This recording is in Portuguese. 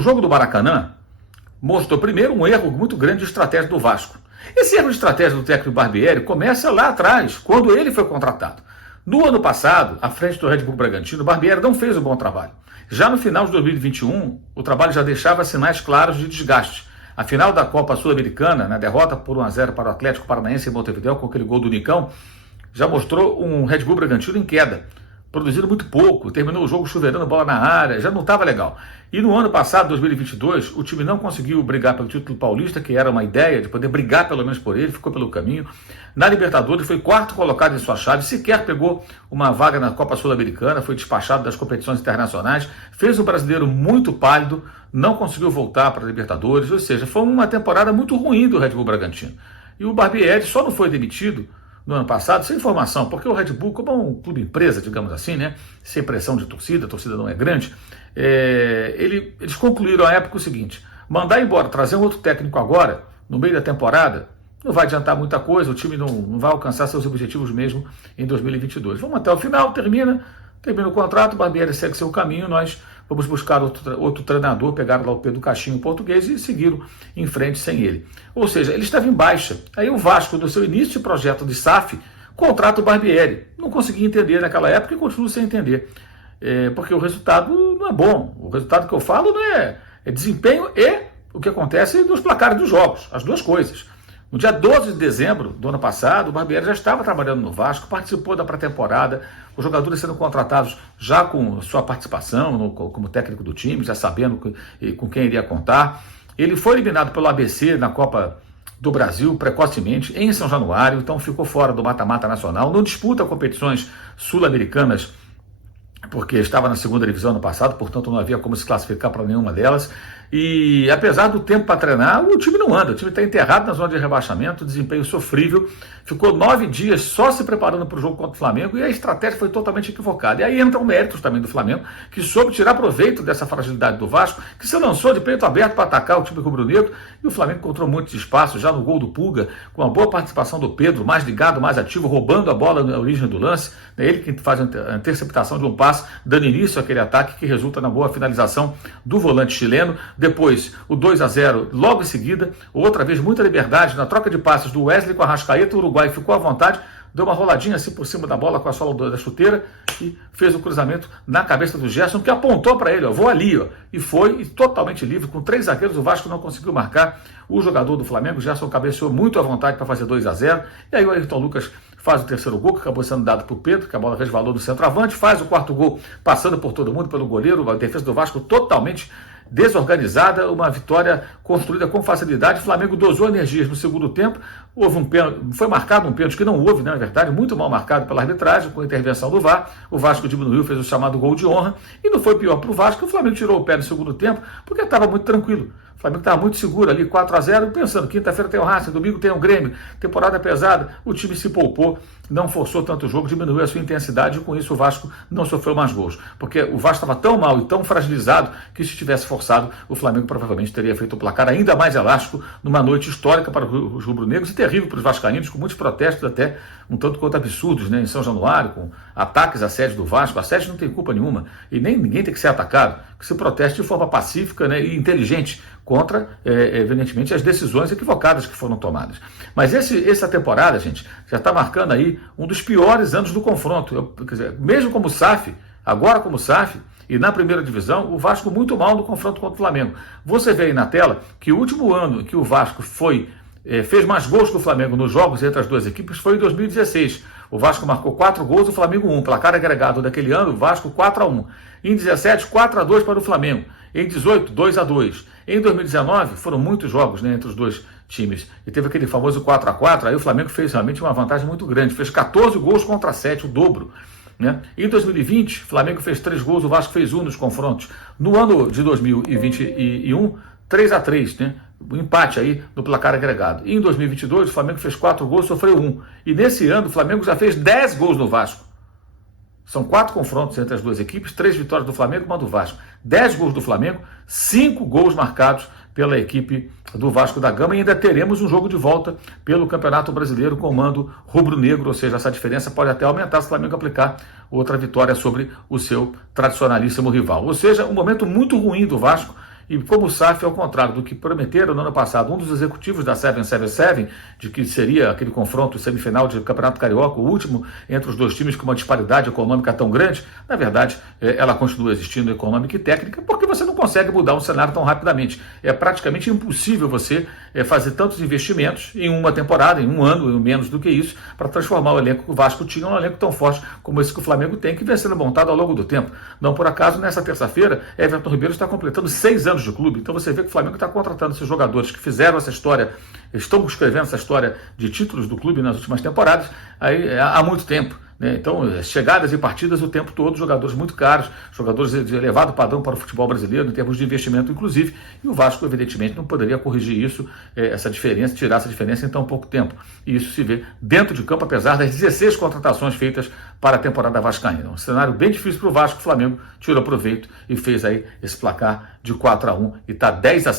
jogo do Maracanã mostrou primeiro um erro muito grande de estratégia do Vasco. Esse erro de estratégia do técnico Barbieri começa lá atrás, quando ele foi contratado. No ano passado, à frente do Red Bull Bragantino, o Barbieri não fez um bom trabalho. Já no final de 2021, o trabalho já deixava sinais claros de desgaste. A final da Copa Sul-Americana, na derrota por 1-0 para o Atlético Paranaense em Montevidéu, com aquele gol do Nicão, já mostrou um Red Bull Bragantino em queda. Produziram muito pouco, terminou o jogo chuveirando bola na área, já não estava legal. E no ano passado, 2022, o time não conseguiu brigar pelo título paulista, que era uma ideia de poder brigar pelo menos por ele, ficou pelo caminho. Na Libertadores foi quarto colocado em sua chave, sequer pegou uma vaga na Copa Sul-Americana, foi despachado das competições internacionais, fez um brasileiro muito pálido, não conseguiu voltar para a Libertadores, ou seja, foi uma temporada muito ruim do Red Bull Bragantino. E o Barbieri só não foi demitido no ano passado, sem informação, porque o Red Bull, como é um clube empresa, digamos assim, né, sem pressão de torcida, a torcida não é grande, eles concluíram à época o seguinte: mandar embora, trazer um outro técnico agora, no meio da temporada, não vai adiantar muita coisa, o time não vai alcançar seus objetivos mesmo em 2022. Vamos até o final, termina o contrato, o Barbieri segue seu caminho, nós vamos buscar outro treinador, pegaram lá o Pedro Caixinho, português, e seguiram em frente sem ele. Ou seja, ele estava em baixa. Aí o Vasco, no seu início de projeto de SAF, contrata o Barbieri. Não conseguia entender naquela época e continuo sem entender. Porque o resultado não é bom. O resultado que eu falo não é desempenho e o que acontece nos placares dos jogos, as duas coisas. No dia 12 de dezembro do ano passado, o Barbieri já estava trabalhando no Vasco, participou da pré-temporada, os jogadores sendo contratados já com sua participação como técnico do time, já sabendo com quem iria contar. Ele foi eliminado pelo ABC na Copa do Brasil precocemente, em São Januário, então ficou fora do mata-mata nacional, não disputa competições sul-americanas, porque estava na segunda divisão no passado, portanto não havia como se classificar para nenhuma delas. E apesar do tempo para treinar, o time não anda, o time está enterrado na zona de rebaixamento, desempenho sofrível, ficou 9 dias só se preparando para o jogo contra o Flamengo e a estratégia foi totalmente equivocada. E aí entram méritos também do Flamengo, que soube tirar proveito dessa fragilidade do Vasco, que se lançou de peito aberto para atacar o time rubro-negro, e o Flamengo encontrou muito espaço já no gol do Pulga, com a boa participação do Pedro, mais ligado, mais ativo, roubando a bola na origem do lance, é ele que faz a interceptação de um passe, dando início àquele ataque que resulta na boa finalização do volante chileno. Depois, o 2-0 logo em seguida, outra vez muita liberdade na troca de passes do Wesley com a Arrascaeta, o Uruguai ficou à vontade, deu uma roladinha assim por cima da bola com a sola da chuteira e fez o cruzamento na cabeça do Gerson, que apontou para ele, ó, vou ali, ó, e foi totalmente livre, com 3 zagueiros, o Vasco não conseguiu marcar o jogador do Flamengo. O Gerson cabeceou muito à vontade para fazer 2-0, e aí o Ayrton Lucas faz o terceiro gol, que acabou sendo dado para o Pedro, que a bola resvalou no centroavante, faz o quarto gol passando por todo mundo, pelo goleiro, a defesa do Vasco totalmente desorganizada, uma vitória construída com facilidade. O Flamengo dosou energias no segundo tempo, houve foi marcado um pênalti que não houve, né, na verdade, muito mal marcado pela arbitragem, com a intervenção do VAR, o Vasco diminuiu, fez o chamado gol de honra, e não foi pior para o Vasco, o Flamengo tirou o pé no segundo tempo, porque estava muito tranquilo. O Flamengo estava muito seguro ali, 4-0, pensando, quinta-feira tem o Racing, domingo tem o Grêmio, temporada pesada, o time se poupou, não forçou tanto o jogo, diminuiu a sua intensidade, e com isso o Vasco não sofreu mais gols. Porque o Vasco estava tão mal e tão fragilizado que, se tivesse forçado, o Flamengo provavelmente teria feito um placar ainda mais elástico numa noite histórica para os rubro-negros e terrível para os vascaínos, com muitos protestos até um tanto quanto absurdos, né, em São Januário, com ataques à sede do Vasco. A sede não tem culpa nenhuma e nem ninguém tem que ser atacado, que se proteste de forma pacífica, né, e inteligente contra, evidentemente, as decisões equivocadas que foram tomadas. Mas essa temporada, gente, já está marcando aí um dos piores anos do confronto. Quer dizer, mesmo como SAF, agora como SAF, e na primeira divisão, o Vasco muito mal no confronto contra o Flamengo. Você vê aí na tela que o último ano que o Vasco fez mais gols que o Flamengo nos jogos entre as duas equipes foi em 2016. O Vasco marcou 4 gols, o Flamengo 1. Placar agregado daquele ano, o Vasco 4-1. Em 17, 4-2 para o Flamengo. Em 18, 2-2. Em 2019, foram muitos jogos, né, entre os dois times. E teve aquele famoso 4-4, aí o Flamengo fez realmente uma vantagem muito grande. Fez 14 gols contra 7, o dobro. Né? Em 2020, o Flamengo fez 3 gols, o Vasco fez 1 nos confrontos. No ano de 2021, 3-3, né? O empate aí no placar agregado. E em 2022, o Flamengo fez 4 gols, sofreu 1. E nesse ano, o Flamengo já fez 10 gols no Vasco. São 4 confrontos entre as duas equipes, 3 vitórias do Flamengo e uma do Vasco. 10 gols do Flamengo, 5 gols marcados pela equipe do Vasco da Gama, e ainda teremos um jogo de volta pelo Campeonato Brasileiro com mando rubro-negro, ou seja, essa diferença pode até aumentar se o Flamengo aplicar outra vitória sobre o seu tradicionalíssimo rival. Ou seja, um momento muito ruim do Vasco, E como o SAF, ao contrário do que prometeram no ano passado, um dos executivos da 777, de que seria aquele confronto semifinal de Campeonato Carioca, o último entre os dois times com uma disparidade econômica tão grande, na verdade, ela continua existindo econômica e técnica, porque você não consegue mudar um cenário tão rapidamente. É praticamente impossível você fazer tantos investimentos em uma temporada, em um ano, ou menos do que isso, para transformar o elenco que o Vasco tinha num elenco tão forte como esse que o Flamengo tem, que vem sendo montado ao longo do tempo. Não por acaso, nessa terça-feira, Everton Ribeiro está completando 6 anos de clube. Então você vê que o Flamengo está contratando esses jogadores que fizeram essa história, estão escrevendo essa história de títulos do clube nas últimas temporadas há muito tempo. Então, chegadas e partidas o tempo todo, jogadores muito caros, jogadores de elevado padrão para o futebol brasileiro, em termos de investimento, inclusive, e o Vasco, evidentemente, não poderia corrigir isso, essa diferença, tirar essa diferença em tão pouco tempo. E isso se vê dentro de campo, apesar das 16 contratações feitas para a temporada vascaína. Um cenário bem difícil para o Vasco. O Flamengo tirou proveito e fez aí esse placar de 4-1 e está 10-6